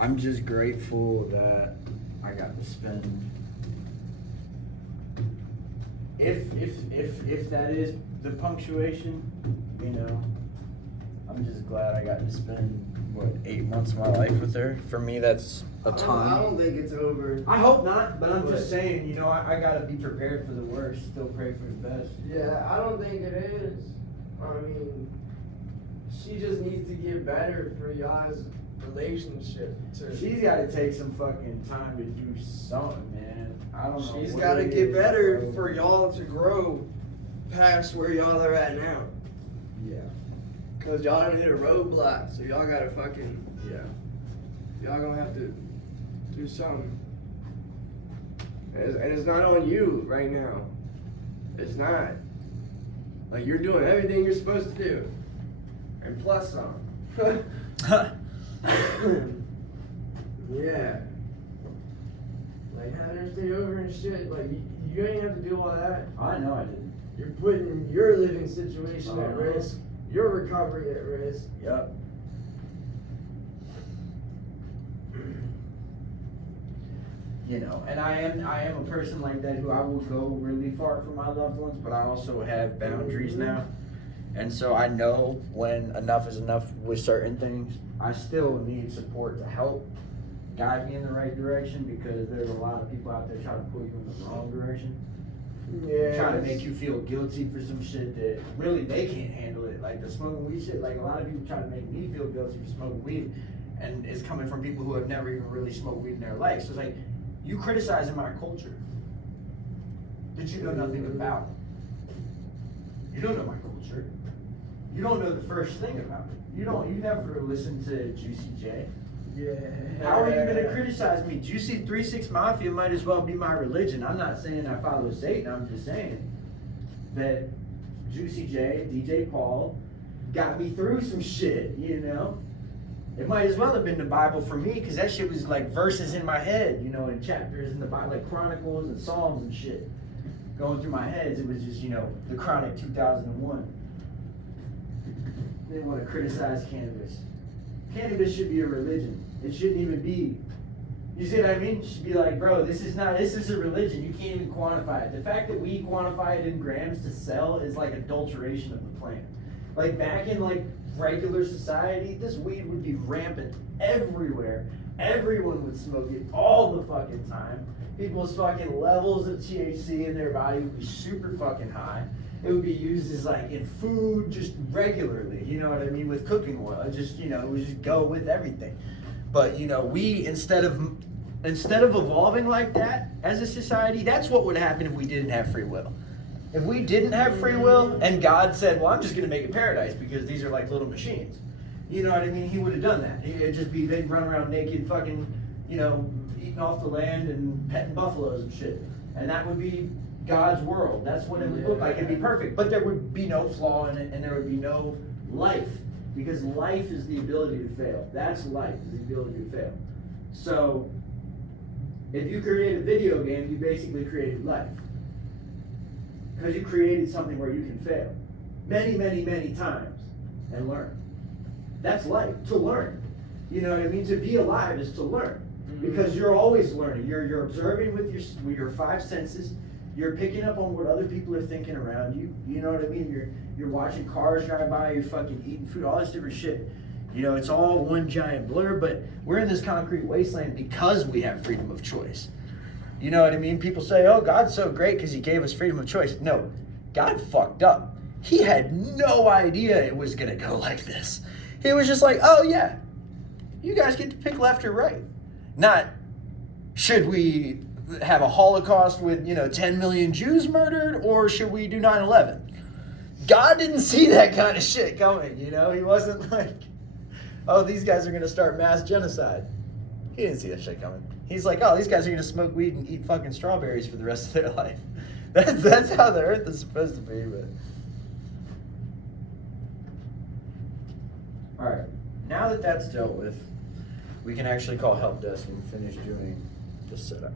I'm just grateful that I got to spend. If that is the punctuation, you know, I'm just glad I got to spend 8 months of my life with her. For me, that's a ton. I don't think it's over. I hope not, but I'm just saying, you know, I gotta be prepared for the worst. Still pray for the best. Yeah, I don't think it is. I mean, she just needs to get better for y'all's relationship. She's got to take some fucking time to do something, man. I don't know. She's got to get better for y'all to grow past where y'all are at now. Yeah. Cause y'all done hit a roadblock, so y'all gotta fucking, y'all gonna have to do something. And it's not on you right now. It's not. Like, you're doing everything you're supposed to do. And plus some. Yeah. Like, having her stay over and shit, like, you ain't have to do all that. I know I didn't. You're putting your living situation at risk, your recovery at risk. Yep. You know, and I am a person like that who I will go really far for my loved ones, but I also have boundaries now. And so I know when enough is enough with certain things. I still need support to help guide me in the right direction, because there's a lot of people out there trying to pull you in the wrong direction. Yeah. Trying to make you feel guilty for some shit that really they can't handle it. Like the smoking weed shit, like a lot of people try to make me feel guilty for smoking weed, and it's coming from people who have never even really smoked weed in their life. So it's like, you criticizing my culture that you know nothing about. You don't know my culture. You don't know the first thing about it. You never listened to Juicy J. Yeah. How are you gonna criticize me? Juicy 3-6 Mafia might as well be my religion. I'm not saying I follow Satan. I'm just saying that Juicy J, DJ Paul, got me through some shit, you know? It might as well have been the Bible for me, because that shit was like verses in my head, you know, and chapters in the Bible, like Chronicles and Psalms and shit. Going through my head, it was just, you know, the Chronic 2001. They want to criticize cannabis. Cannabis should be a religion. It shouldn't even be. You see what I mean? It should be like, bro, this is a religion. You can't even quantify it. The fact that we quantify it in grams to sell is like adulteration of the plant. Like back in like regular society, this weed would be rampant everywhere. Everyone would smoke it all the fucking time. People's fucking levels of THC in their body would be super fucking high. It would be used as like in food just regularly, you know what I mean, with cooking oil. It just, you know, it would just go with everything. But, you know, we, instead of evolving like that as a society, that's what would happen if we didn't have free will. If we didn't have free will and God said, well, I'm just going to make it paradise because these are like little machines. You know what I mean? He would have done that. It'd just be, they'd run around naked fucking, you know, eating off the land and petting buffaloes and shit. And that would be God's world. That's what it would look like. It'd be perfect. But there would be no flaw in it, and there would be no life. Because life is the ability to fail. That's life, is the ability to fail. So, if you create a video game, you basically created life. Because you created something where you can fail. Many, many, many times. And learn. That's life. To learn. You know what I mean? To be alive is to learn. Because you're always learning. You're observing with your five senses. You're picking up on what other people are thinking around you. You know what I mean? You're watching cars drive by, you're fucking eating food, all this different shit. You know, it's all one giant blur, but we're in this concrete wasteland because we have freedom of choice. You know what I mean? People say, oh, God's so great because he gave us freedom of choice. No, God fucked up. He had no idea it was going to go like this. He was just like, oh, yeah, you guys get to pick left or right. Not, should we have a Holocaust with, 10 million Jews murdered, or should we do 9/11? God didn't see that kind of shit coming, He wasn't like, oh, these guys are going to start mass genocide. He didn't see that shit coming. He's like, oh, these guys are going to smoke weed and eat fucking strawberries for the rest of their life. That's how the earth is supposed to be, but. All right, now that that's dealt with, we can actually call help desk and finish doing the setup.